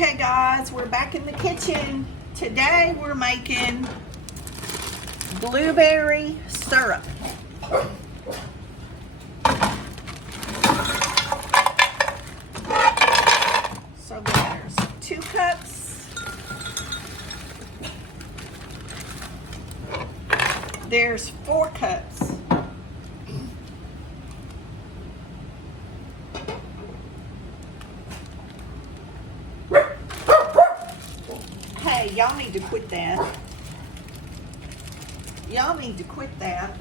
Okay guys, we're back in the kitchen. Today we're making blueberry syrup. So there's 2 cups. There's 4 cups. Hey, y'all need to quit that. Y'all need to quit that.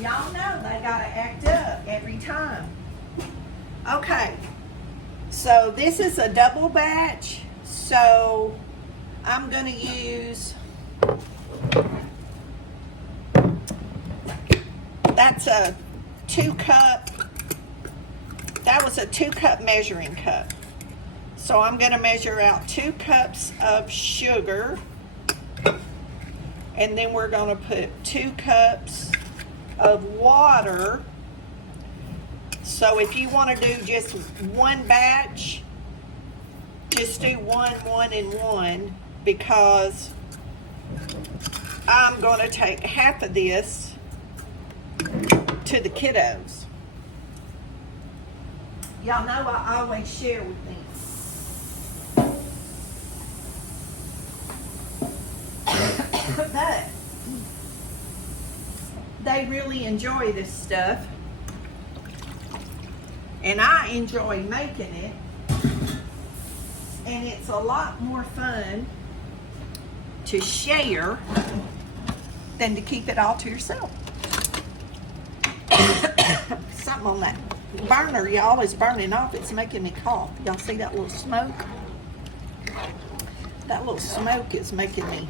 Y'all know they gotta act up every time. Okay, so this is a double batch, so I'm gonna use, that's a 2 cup, that was a 2 cup measuring cup. So I'm gonna measure out 2 cups of sugar, and then we're gonna put 2 cups of water. So if you wanna do just one batch, just do 1, 1, and 1, because I'm gonna take half of this to the kiddos. Y'all know I always share with them. But they really enjoy this stuff, and I enjoy making it, and it's a lot more fun to share than to keep it all to yourself. Something on that burner, y'all, is burning off. It's making me cough. Y'all see that little smoke? That little smoke is making me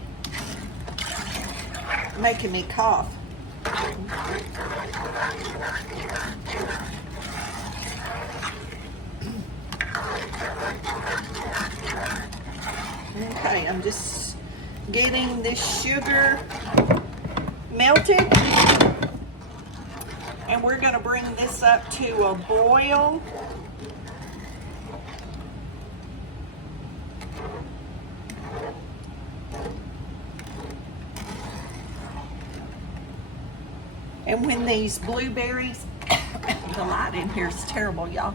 cough. Okay, I'm just getting this sugar melted, and we're going to bring this up to a boil. And when these blueberries, the light in here is terrible, y'all.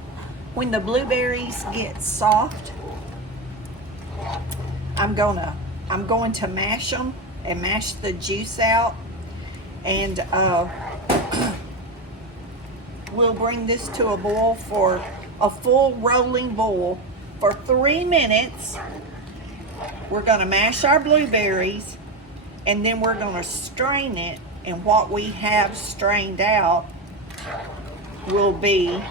When the blueberries get soft, I'm going to mash them and mash the juice out, and we'll bring this to a boil, for a full rolling boil for 3 minutes. We're going to mash our blueberries, and then we're going to strain it, and what we have strained out will be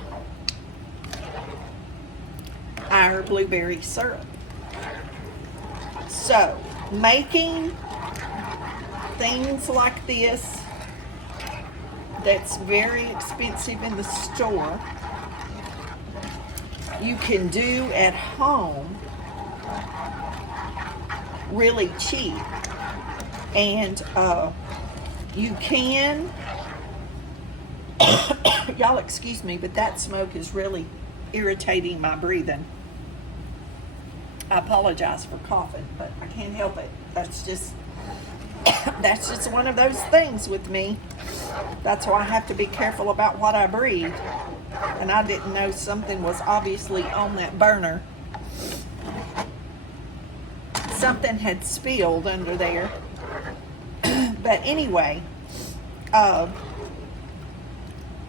our blueberry syrup. So, making things like this that's very expensive in the store, you can do at home really cheap. And you can, y'all excuse me, but that smoke is really irritating my breathing. I apologize for coughing, but I can't help it. That's just one of those things with me. That's why I have to be careful about what I breathe. And I didn't know something was obviously on that burner. Something had spilled under there. But anyway,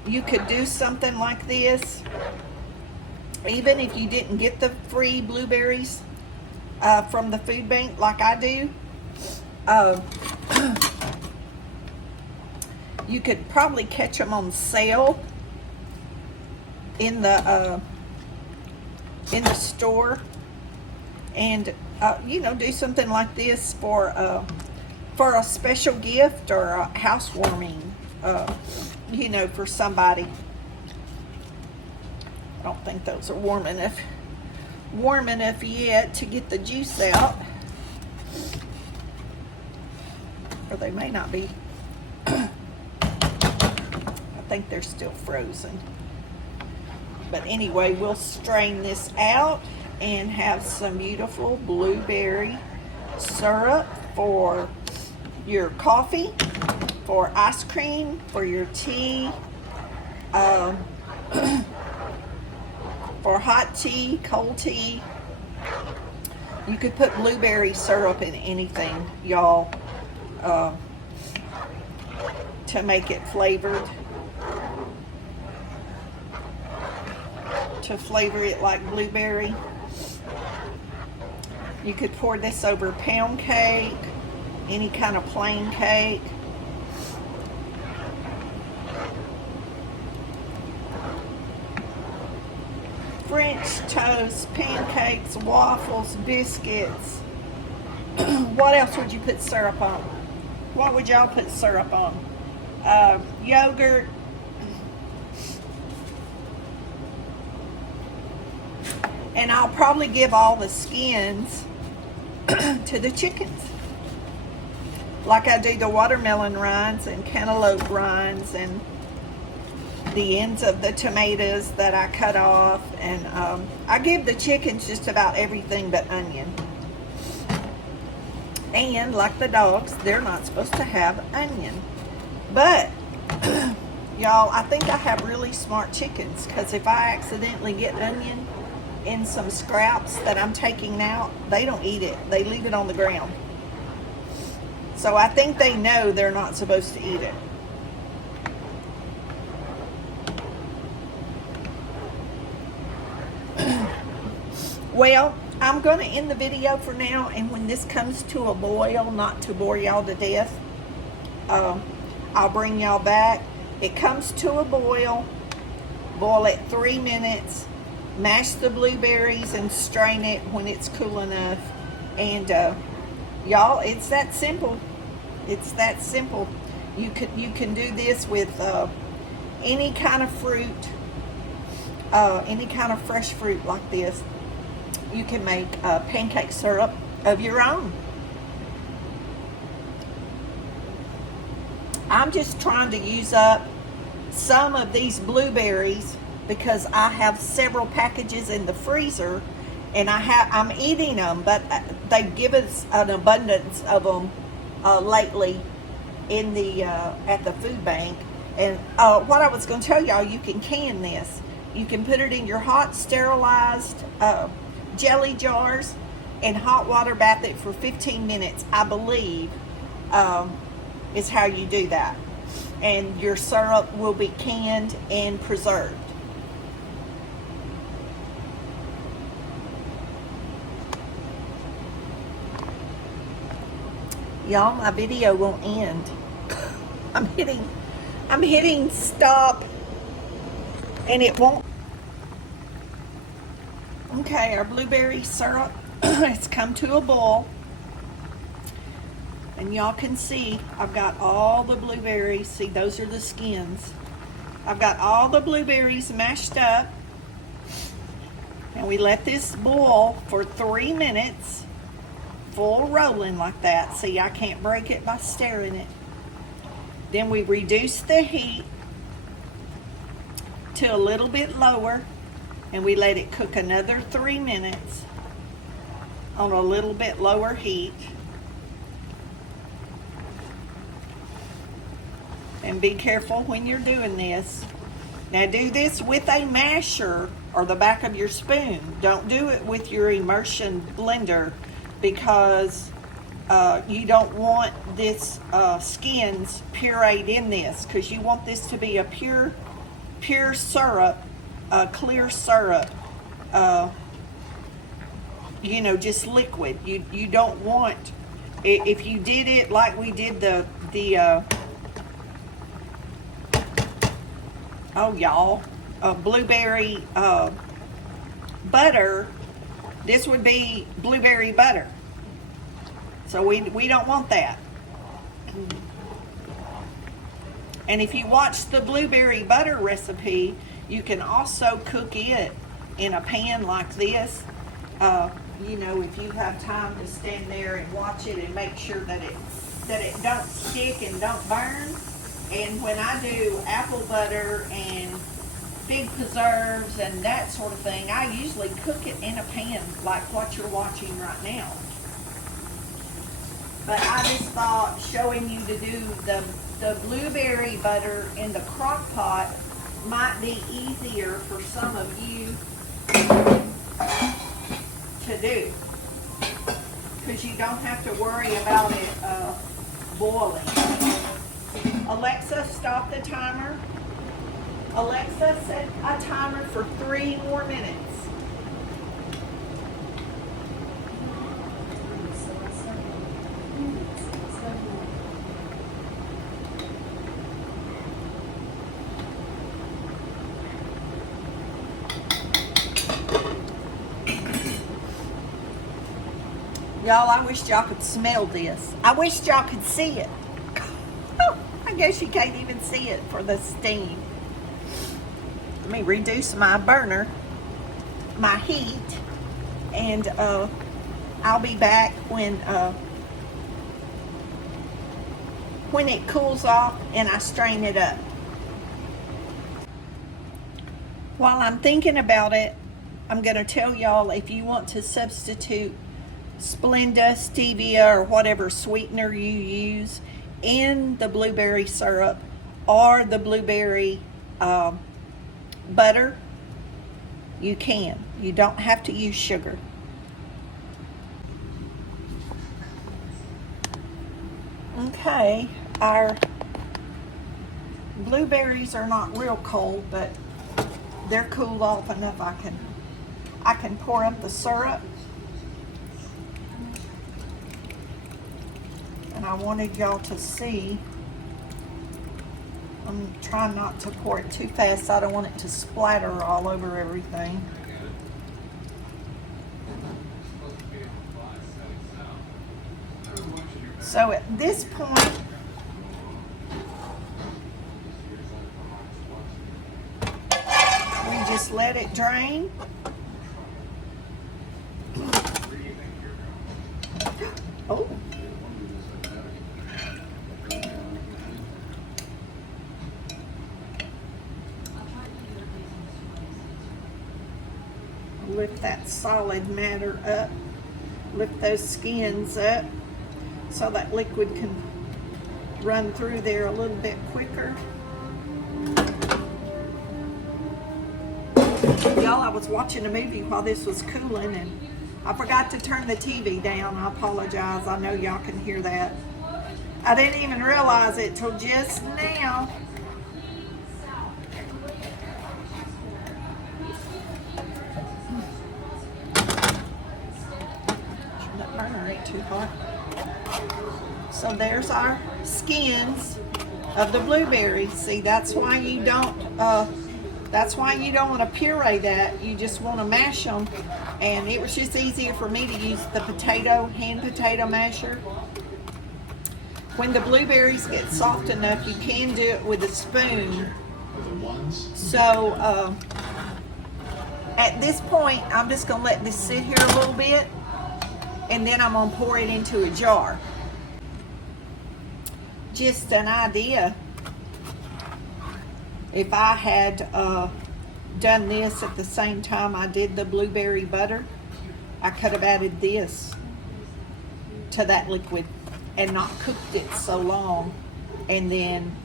you could do something like this, even if you didn't get the free blueberries from the food bank like I do. You could probably catch them on sale in the store, and you know, do something like this for a special gift or a housewarming, you know, for somebody. I don't think those are warm enough yet to get the juice out, or they may not be. I think they're still frozen. But anyway, we'll strain this out and have some beautiful blueberry syrup for your coffee, for ice cream, for your tea, for hot tea, cold tea. You could put blueberry syrup in anything, y'all, to make it flavored. To flavor it like blueberry. You could pour this over pound cake, any kind of plain cake. French toast, pancakes, waffles, biscuits. What else would you put syrup on? What would y'all put syrup on? Yogurt. And I'll probably give all the skins to the chickens. Like I do the watermelon rinds and cantaloupe rinds and the ends of the tomatoes that I cut off. And I give the chickens just about everything but onion. And like the dogs, they're not supposed to have onion. But, y'all, I think I have really smart chickens, because if I accidentally get onion in some scraps that I'm taking out, they don't eat it. They leave it on the ground. So I think they know they're not supposed to eat it. Well, I'm going to end the video for now, and when this comes to a boil, not to bore y'all to death, I'll bring y'all back. It comes to a boil it 3 minutes, mash the blueberries and strain it when it's cool enough. And y'all, it's that simple. It's that simple. You can do this with any kind of fruit, any kind of fresh fruit like this. You can make pancake syrup of your own. I'm just trying to use up some of these blueberries because I have several packages in the freezer, and I'm eating them, but they give us an abundance of them lately in the at the food bank. And what I was going to tell y'all, you can can this. You can put it in your hot sterilized jelly jars and hot water bath it for 15 minutes, I believe, is how you do that. And your syrup will be canned and preserved. Y'all, my video won't end. I'm hitting stop and it won't. Okay, our blueberry syrup has come to a boil. And y'all can see I've got all the blueberries. See, those are the skins. I've got all the blueberries mashed up. And we let this boil for 3 minutes. Full rolling like that. See, I can't break it by stirring it. Then we reduce the heat to a little bit lower, and we let it cook another 3 minutes on a little bit lower heat. And be careful when you're doing this. Now do this with a masher or the back of your spoon. Don't do it with your immersion blender, because you don't want this skins pureed in this, because you want this to be a pure syrup, clear syrup, you know, just liquid. You don't want, if you did it like we did the oh y'all, blueberry butter, this would be blueberry butter. So we don't want that. And if you watch the blueberry butter recipe, you can also cook it in a pan like this. You know, if you have time to stand there and watch it and make sure that it don't stick and don't burn. And when I do apple butter and big preserves and that sort of thing, I usually cook it in a pan like what you're watching right now. But I just thought showing you to do the blueberry butter in the crock pot might be easier for some of you to do. Because you don't have to worry about it boiling. Alexa, stop the timer. Alexa, set a timer for 3 more minutes. Y'all, I wish y'all could smell this. I wish y'all could see it. I guess you can't even see it for the steam. Let me reduce my burner, my heat, and I'll be back when it cools off and I strain it up. While I'm thinking about it, I'm going to tell y'all, if you want to substitute Splenda, stevia, or whatever sweetener you use in the blueberry syrup or the blueberry butter, you can. You don't have to use sugar. Okay, our blueberries are not real cold, but they're cooled off enough I can pour up the syrup. And I wanted y'all to see. I'm trying not to pour it too fast. I don't want it to splatter all over everything. So at this point, we just let it drain. Oh. Lift that solid matter up, lift those skins up so that liquid can run through there a little bit quicker. Y'all, I was watching a movie while this was cooling and I forgot to turn the TV down. I apologize. I know y'all can hear that. I didn't even realize it till just now. Too hot. So there's our skins of the blueberries. See, that's why you don't want to puree that. You just want to mash them, and it was just easier for me to use the hand potato masher. When the blueberries get soft enough, you can do it with a spoon. So at this point, I'm just going to let this sit here a little bit, and then I'm going to pour it into a jar. Just an idea. If I had done this at the same time I did the blueberry butter, I could have added this to that liquid and not cooked it so long, and then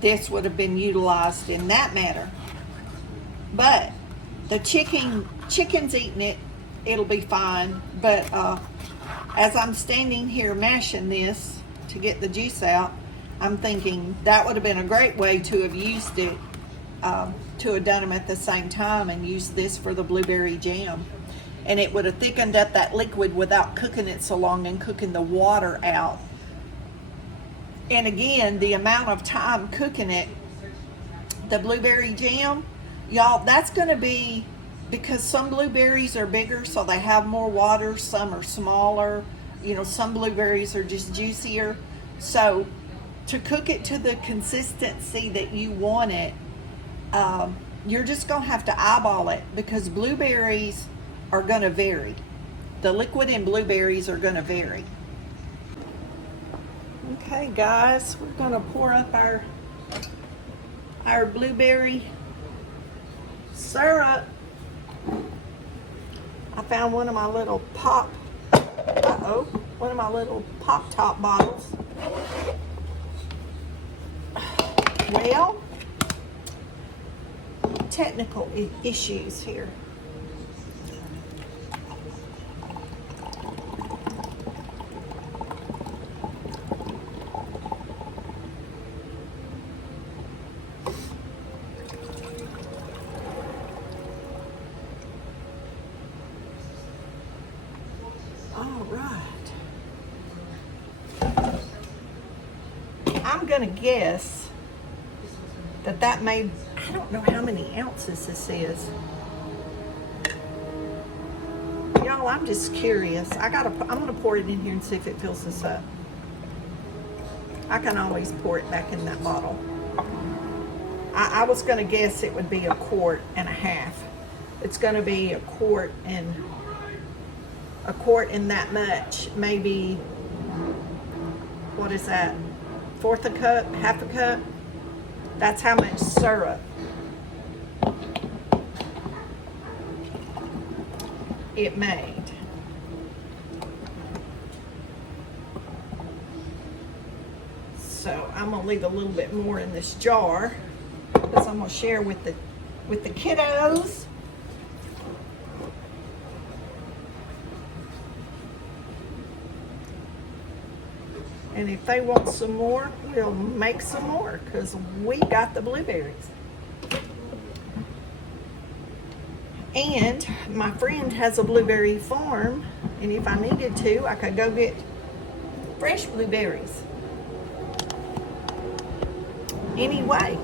this would have been utilized in that manner. But the chicken's eating it, it'll be fine. But as I'm standing here mashing this to get the juice out, I'm thinking that would have been a great way to have used it, to have done them at the same time and used this for the blueberry jam. And it would have thickened up that liquid without cooking it so long and cooking the water out. And again, the amount of time cooking it, the blueberry jam, y'all, that's going to be, because some blueberries are bigger, so they have more water, some are smaller, some blueberries are just juicier. So to cook it to the consistency that you want it, you're just going to have to eyeball it, because blueberries are going to vary. The liquid in blueberries are going to vary. Okay guys, we're going to pour up our blueberry syrup. I found one of my little one of my little pop top bottles. Well, technical issues here. All right. I'm gonna guess that made, I don't know how many ounces this is. Y'all, I'm just curious. I'm gonna pour it in here and see if it fills this up. I can always pour it back in that bottle. I was gonna guess it would be 1.5 quarts. It's gonna be 1 quart and that much, maybe, what is that? 1/4 a cup, 1/2 a cup? That's how much syrup it made. So I'm gonna leave a little bit more in this jar because I'm gonna share with the kiddos. And if they want some more, we'll make some more because we got the blueberries. And my friend has a blueberry farm, and if I needed to, I could go get fresh blueberries. Anyway,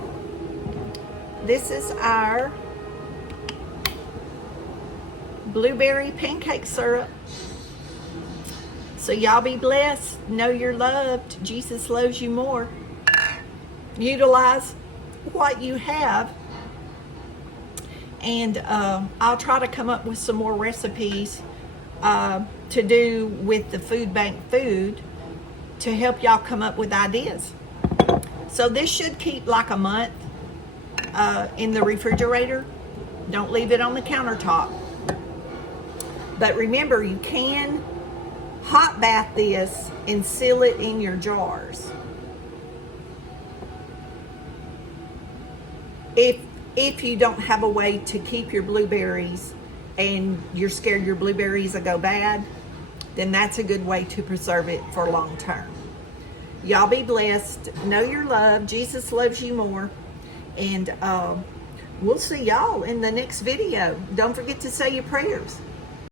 this is our blueberry pancake syrup. So y'all be blessed. Know you're loved. Jesus loves you more. Utilize what you have. And I'll try to come up with some more recipes to do with the food bank food to help y'all come up with ideas. So this should keep like a month in the refrigerator. Don't leave it on the countertop. But remember, you can hot bath this and seal it in your jars. If you don't have a way to keep your blueberries and you're scared your blueberries will go bad, then that's a good way to preserve it for long term. Y'all be blessed. Know you're loved. Jesus loves you more. And we'll see y'all in the next video. Don't forget to say your prayers.